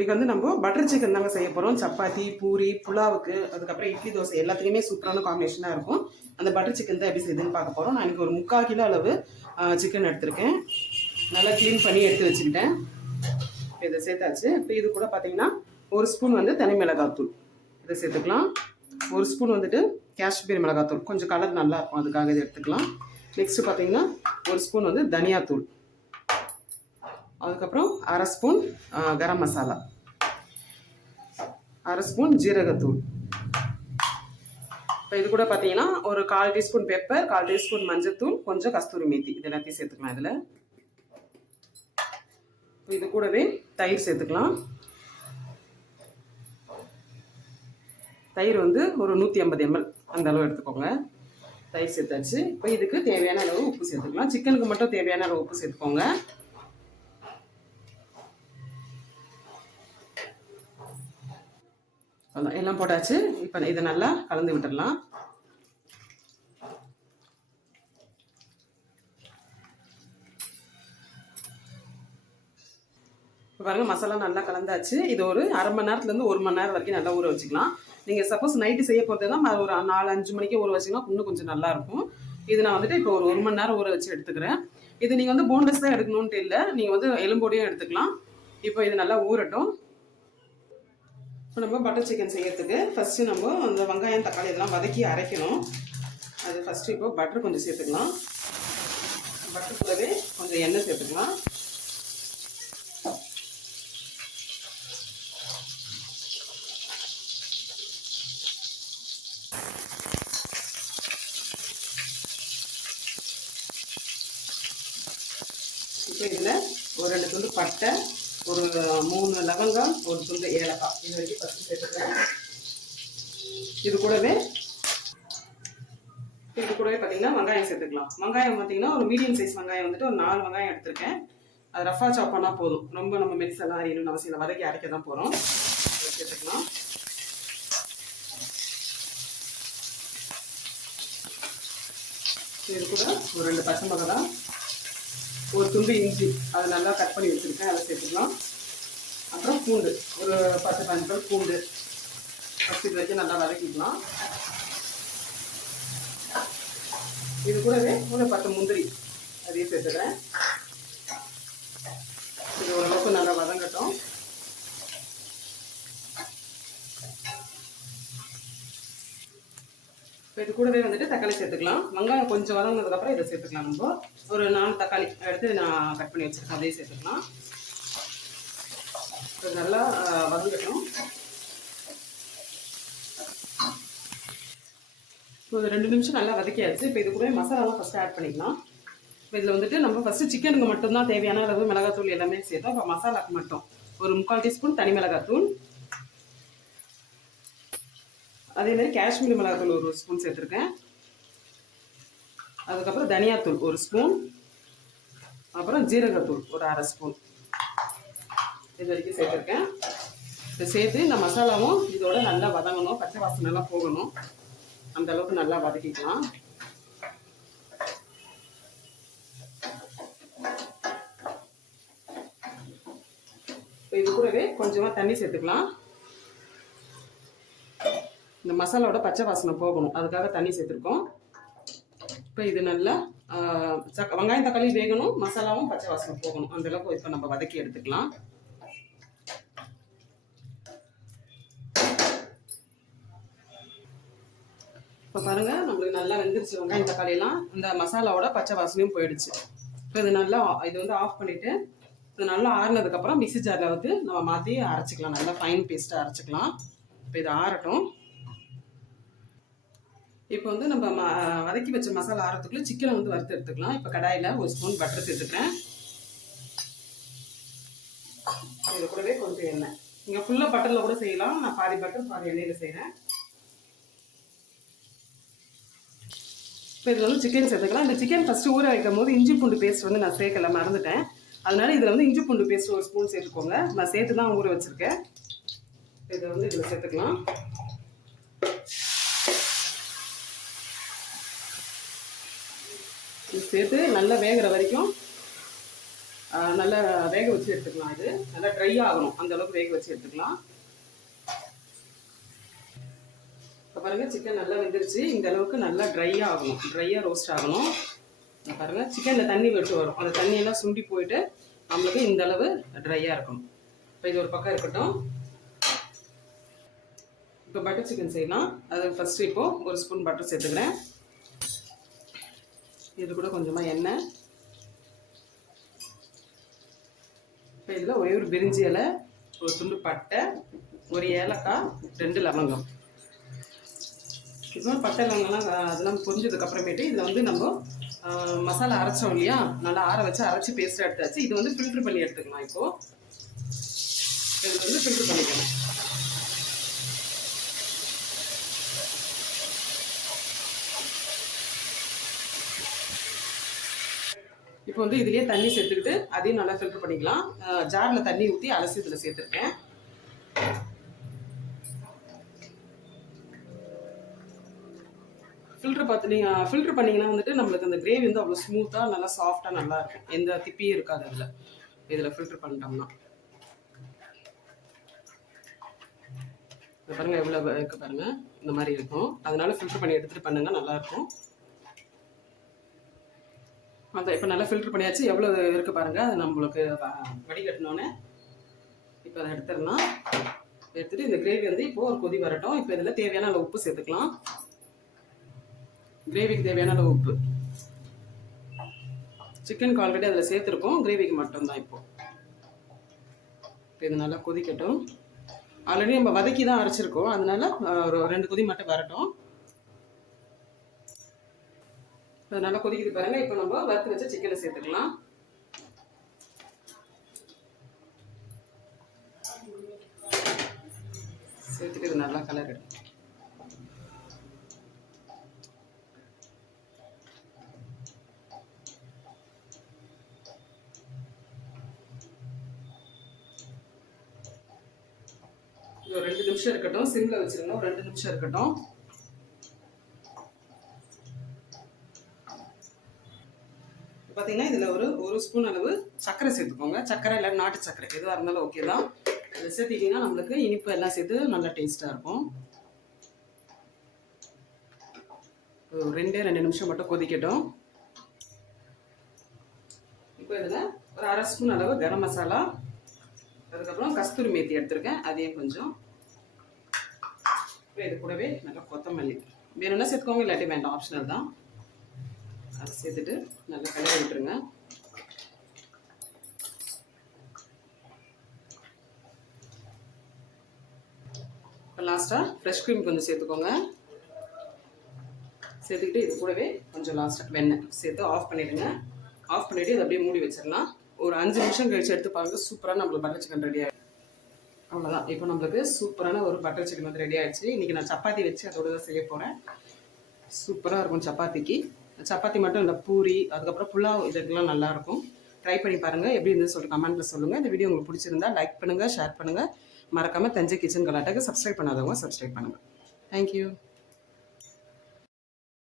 இன்றைக்கி வந்து நம்ம பட்டர் சிக்கன் தாங்க செய்ய போகிறோம் சப்பாத்தி பூரி புலாவுக்கு அதுக்கப்புறம் இட்லி தோசை எல்லாத்துக்குமே சூப்பரான காம்பினேஷனாக இருக்கும். அந்த பட்டர் சிக்கன் தான் எப்படி செய்யுதுன்னு பார்க்க போகிறோம் நான் இன்னைக்கு ஒரு முக்கால் கிலோ அளவு சிக்கன் எடுத்திருக்கேன். நல்லா க்ளீன் பண்ணி எடுத்து வச்சுக்கிட்டேன். இப்போ இதை சேர்த்தாச்சு. இப்போ இது கூட பார்த்தீங்கன்னா ஒரு ஸ்பூன் வந்து தனி மிளகாத்தூள். இதை சேர்த்துக்கலாம். ஒரு ஸ்பூன் வந்துட்டு காஷ்மீரி மிளகாத்தூள். கொஞ்சம் கலர் நல்லா இருக்கும். அதுக்காக இதை எடுத்துக்கலாம். நெக்ஸ்ட்டு பார்த்தீங்கன்னா ஒரு ஸ்பூன் வந்து தனியாத்தூள். அதுக்கப்புறம் அரை ஸ்பூன் கரம் மசாலா. அரை ஸ்பூன் ஜீரகத்தூள். இப்போ இது கூட பார்த்தீங்கன்னா ஒரு கால் டீஸ்பூன் பெப்பர் கால் டீஸ்பூன் மஞ்சத்தூள் கொஞ்சம் கஸ்தூரி மேத்தி. இது எல்லாத்தையும் சேர்த்துக்கலாம் இதில். இது கூடவே தயிர் சேர்த்துக்கலாம். தயிர் வந்து ஒரு நூற்றி ஐம்பது எம்எல். அந்த அளவு எடுத்துக்கோங்க. தயிர் சேர்த்தாச்சு. இப்போ இதுக்கு தேவையான அளவு உப்பு சேர்த்துக்கலாம். சிக்கனுக்கு மட்டும் தேவையான அளவு உப்பு சேர்த்துக்கோங்க. அவ்வளோதான் எல்லாம் போட்டாச்சு. இப்போ இதை நல்லா கலந்து விட்டுடலாம். இப்போ பாருங்க மசாலா நல்லா கலந்தாச்சு. இது ஒரு அரை மணி நேரத்துலேருந்து ஒரு மணி நேரம் வரைக்கும் நல்லா ஊற வச்சுக்கலாம். நீங்கள் சப்போஸ் நைட்டு செய்ய போகிறது தான் ஒரு நாலு அஞ்சு மணிக்கு ஊற வச்சிங்கன்னா இன்னும் கொஞ்சம் நல்லாயிருக்கும் இது நான் வந்துட்டு இப்போ ஒரு ஒரு மணி நேரம் ஊற வச்சு எடுத்துக்கிறேன். இது நீங்கள் வந்து போன்லெஸ் தான் எடுக்கணுன்ட்டு இல்லை நீங்கள் வந்து எலும்போடையும் எடுத்துக்கலாம். இப்போ இது நல்லா ஊறட்டும். இப்போ நம்ம பட்டர் சிக்கன் செய்யறதுக்கு ஃபஸ்ட்டு நம்ம அந்த வெங்காயம் தக்காளி இதெல்லாம் வதக்கி அரைக்கணும். அது ஃபஸ்ட்டு இப்போ பட்டர் கொஞ்சம் சேர்த்துக்கலாம். பட்டர் கூடவே கொஞ்சம் எண்ணெய் சேர்த்துக்கலாம். இப்போ இதில் ஒரு ரெண்டு துண்டு பட்டை ஒரு மூணு லவங்கம் ஒரு துண்டு ஏலக்காய். இது வரைக்கும் ஃபஸ்ட்டு சேர்த்துக்கிறேன் இது கூடவே இது கூடவே பார்த்தீங்கன்னா வெங்காயம் சேர்த்துக்கலாம். வெங்காயம் பார்த்தீங்கன்னா ஒரு மீடியம் சைஸ் வெங்காயம் வந்துட்டு ஒரு நாலு வெங்காயம் எடுத்திருக்கேன். அது ரஃபாக சாப் பண்ணால் போதும். ரொம்ப நம்ம மெடிசெல்லாம் அறியணும்னு அவசியம் இல்லை. வதக்கி அரைக்க தான் போகிறோம் சேர்த்துக்கலாம். இது கூட ஒரு ரெண்டு பச்சை மிளகா ஒரு துண்டு இஞ்சி அதை நல்லா கட் பண்ணி வச்சுருக்கேன். அதை சேர்த்துக்கலாம். அப்புறம் பூண்டு ஒரு பத்து பதினஞ்சு பல் பூண்டு. ஃபஸ்ட் இது வச்சு நல்லா வதக்கிக்கலாம். இது கூடவே ஒரு பத்து முந்திரி அதையும் சேர்த்துக்கிறேன். இது ஓரளவுக்கு நல்லா வதங்கட்டும். இப்போ இது கூடவே வந்துட்டு தக்காளி சேர்த்துக்கலாம். வெங்காயம் கொஞ்சம் வதங்கினதுக்கப்புறம் இதை சேர்த்துக்கலாம் நம்ம. ஒரு நாலு தக்காளி எடுத்து நான் கட் பண்ணி வச்சுருக்கேன். அதையும் சேர்த்துக்கலாம். இப்போ நல்லா வதங்கட்டும். இப்போ ஒரு ரெண்டு நிமிஷம் நல்லா வதக்கியாச்சு. இப்போ இது கூட மசாலாலாம் ஃபஸ்ட்டு ஆட் பண்ணிக்கலாம். இப்போ இதில் வந்துட்டு நம்ம ஃபஸ்ட்டு சிக்கனுக்கு மட்டும்தான் தேவையான அளவு மிளகாத்தூள் எல்லாமே சேர்த்தோம். இப்போ மசாலாக்கு மட்டும். ஒரு முக்கால் டீஸ்பூன் தனி மிளகாத்தூள். அதே மாதிரி காஷ்மீரி மிளகாத்தூள் ஒரு ஸ்பூன் சேர்த்துருக்கேன். அதுக்கப்புறம் தனியாத்தூள் ஒரு ஸ்பூன். அப்புறம் ஜீரகத்தூள் ஒரு அரை ஸ்பூன். இது வரைக்கும் சேர்த்துருக்கேன். இதை சேர்த்து இந்த மசாலாவும் இதோட நல்லா வதங்கணும். பச்சை வாசனை போகணும். அந்த அளவுக்கு நல்லா வதக்கிக்கலாம். இப்போ இது கூடவே கொஞ்சமாக தண்ணி சேர்த்துக்கலாம். மசாலாவோட பச்சை வாசனை போகணும். அதுக்காக தண்ணி சேர்த்துருக்கோம். இப்போ இது நல்லா சக்க வெங்காயம் தக்காளி வேகணும். மசாலாவும் பச்சை வாசனை போகணும். அந்த அளவுக்கு இப்போ நம்ம வதக்கி எடுத்துக்கலாம். இப்போ பாருங்க நம்மளுக்கு நல்லா வெந்துருச்சு வெங்காயம் தக்காளியெல்லாம் இந்த மசாலாவோட பச்சை வாசனையும் போயிடுச்சு. இப்போ இது நல்லா இது வந்து ஆஃப் பண்ணிட்டு இது நல்லா ஆறுனதுக்கப்புறம் மிக்சி ஜாரில் வந்து நம்ம மாற்றி அரைச்சிக்கலாம். நல்லா ஃபைன் பேஸ்ட்டாக அரைச்சிக்கலாம். இப்போ இது ஆறட்டும். இப்போ வந்து நம்ம ம வதக்கி வச்ச மசாலா ஆறதுக்குள்ள சிக்கனை வந்து வறுத்து எடுத்துக்கலாம். இப்போ கடாயில் ஒரு ஸ்பூன் பட்டர் சேர்த்துக்கிறேன். இது கூடவே கொஞ்சம் எண்ணெய். நீங்கள் ஃபுல்லாக பட்டரில் கூட செய்யலாம். நான் பாதி பட்டர் பாதி எண்ணெயில் செய்கிறேன் இப்போ இதில் வந்து சிக்கன் சேர்த்துக்கலாம். இந்த சிக்கன் ஃபஸ்ட்டு ஊற வைக்கும் போது இஞ்சி பூண்டு பேஸ்ட் வந்து நான் சேர்க்கல மறந்துட்டேன். அதனால் இதில் வந்து இஞ்சி பூண்டு பேஸ்ட் ஒரு ஸ்பூன் சேர்த்துக்கோங்க. நான் சேர்த்து தான் ஊற வச்சுருக்கேன். இதை வந்து இதில் சேர்த்துக்கலாம். இது சேர்த்து நல்லா வேகிற வரைக்கும் நல்லா வேக வச்சு எடுத்துக்கலாம் இது. நல்லா ட்ரை ஆகணும். அந்த அளவுக்கு வேக வச்சு எடுத்துக்கலாம். இப்போ பாருங்க சிக்கன் நல்லா வெந்துருச்சு. இந்த அளவுக்கு நல்லா ட்ரை ஆகணும். ட்ரையாக ரோஸ்ட் ஆகணும். இங்க பாருங்க தண்ணி விட்டு வரும். அந்த தண்ணியெல்லாம் சுண்டி போயிட்டு நம்மளுக்கு இந்த அளவு ட்ரையாக இருக்கணும். இப்போ இது ஒரு பக்கம் இருக்கட்டும். இப்போ பட்டர் சிக்கன் செய்யலாம். அது ஃபஸ்ட்டு இப்போது ஒரு ஸ்பூன் பட்டர் சேர்த்துக்கிறேன். இது கூட கொஞ்சமாக எண்ணெய். இப்போ இதில் ஒரே ஒரு பிரிஞ்சி இலை ஒரு துண்டு பட்டை ஒரு ஏலக்காய் ரெண்டு லவங்கம். இப்போ பட்டை லவங்கம்லாம் அதெல்லாம் பொரிஞ்சதுக்கப்புறமேட்டு இதில் வந்து நம்ம மசாலா அரைச்சோம் இல்லையா? நல்லா ஆற வச்சு அரைச்சி பேஸ்ட் எடுத்தாச்சு. இது வந்து ஃபில்ட்ரு பண்ணி எடுத்துக்கலாம் இப்போ. இது வந்து ஃபில்ட்ரு பண்ணிக்கலாம். இப்போ வந்து இதுலயே தண்ணி சேர்த்துக்கிட்டு அதையும் நல்லா ஃபில்டர் பண்ணிக்கலாம். ஜாரில் தண்ணி ஊற்றி அலசி இதில் சேர்த்துருக்கேன். ஃபில்டர் பார்த்து நீங்கள் ஃபில்டர் பண்ணீங்கன்னா வந்துட்டு நம்மளுக்கு அந்த கிரேவி வந்து அவ்வளோ ஸ்மூத்தாக நல்லா சாஃப்டாக நல்லா இருக்கும். எந்த திப்பியும் இருக்காது அதில். இதில் ஃபில்டர் பண்ணிட்டோம்னா. பாருங்கள் பாருங்க எவ்வளோ இருக்கு பாருங்க. இந்த மாதிரி இருக்கும். அதனால ஃபில்டர் பண்ணி எடுத்துட்டு பண்ணுங்க நல்லா அந்த இப்போ நல்லா ஃபில்டர் பண்ணியாச்சு. எவ்வளோ இருக்குது பாருங்கள் அது நம்மளுக்கு வ- வடிகட்டினோன்னே இப்போ அதை எடுத்துடலாம். எடுத்துட்டு இந்த கிரேவி வந்து இப்போது ஒரு கொதி வரட்டும். இப்போ இதில் தேவையான அளவு உப்பு சேர்த்துக்கலாம். கிரேவிக்கு தேவையான அளவு உப்பு. சிக்கனுக்கு ஆல்ரெடி அதில் சேர்த்துருக்கோம். கிரேவிக்கு மட்டும்தான் இப்போது இப்போ இது நல்லா கொதிக்கட்டும். ஆல்ரெடி நம்ம வதக்கி தான் அரைச்சிருக்கோம். அதனால ஒரு ரெண்டு கொதி மட்டும் வரட்டும் இது நல்லா கொதிக்குது பாருங்க. இப்போ நம்ம வறுத்து வச்ச சிக்கனை சேர்த்துக்கலாம். சேர்த்துட்டு இது நல்லா கலர் எடுக்கும் ஒரு ரெண்டு நிமிஷம் இருக்கட்டும். சிம்ல வச்சிருங்க. ஒரு ரெண்டு நிமிஷம் இருக்கட்டும். பார்த்தீங்கன்னா இதில் ஒரு ஒரு ஸ்பூன் அளவு சர்க்கரை சேர்த்துக்கோங்க. சர்க்கரை இல்லை நாட்டு சர்க்கரை. எதுவாக இருந்தாலும் ஓகே தான். அதை சேர்த்திங்கன்னா நம்மளுக்கு இனிப்பு எல்லாம் சேர்த்து நல்லா டேஸ்ட்டாக இருக்கும். ரெண்டே ரெண்டு நிமிஷம் மட்டும் கொதிக்கட்டும். இப்போ இதில் ஒரு அரை ஸ்பூன் அளவு கரம் மசாலா. அதுக்கப்புறம் கஸ்தூரி மேத்தி எடுத்திருக்கேன். அதையும் கொஞ்சம் இப்போ இது கூடவே நல்லா கொத்தமல்லி. வேணும்னா சேர்த்துக்கோங்க இல்லாட்டி வேண்டாம். ஆப்ஷனல் தான். அதை சேர்த்துட்டு நல்லா கலரி விட்டுருங்க. இப்போ லாஸ்ட்டாக ஃப்ரெஷ் க்ரீம் கொஞ்சம் சேர்த்துக்கோங்க. சேர்த்துக்கிட்டு இது கூடவே கொஞ்சம் லாஸ்ட்டாக வெண்ணெய் சேர்த்து ஆஃப் பண்ணிவிடுங்க ஆஃப் பண்ணிவிட்டு இதை அப்படியே மூடி வச்சிடலாம். ஒரு அஞ்சு நிமிஷம் கழிச்சு எடுத்து பாருங்கள் சூப்பராக நம்மளுக்கு பட்டர் சிக்கன் ரெடி ஆகிடும் அவ்வளோதான் இப்போ நம்மளுக்கு சூப்பரான ஒரு பட்டர் சிக்கன் வந்து ரெடி ஆகிடுச்சு இன்றைக்கி நான் சப்பாத்தி வச்சு அதோட தான் செய்ய போகிறேன் சூப்பராக இருக்கும் சப்பாத்திக்கு. சப்பாத்தி மட்டும் இல்லை பூரி அதுக்கப்புறம் புலாவ் இதுக்கெல்லாம் நல்லாயிருக்கும். ட்ரை பண்ணி பாருங்கள் எப்படி இருந்துன்னு சொல்லிட்டு கமெண்ட்டில் சொல்லுங்கள் இந்த வீடியோ உங்களுக்கு பிடிச்சிருந்தா லைக் பண்ணுங்கள் ஷேர் பண்ணுங்கள் மறக்காமல் தஞ்சை கிச்சன் கலாட்டாக்கு சப்ஸ்கிரைப் பண்ணாதவங்க சப்ஸ்கிரைப் பண்ணுங்கள் தேங்க்யூ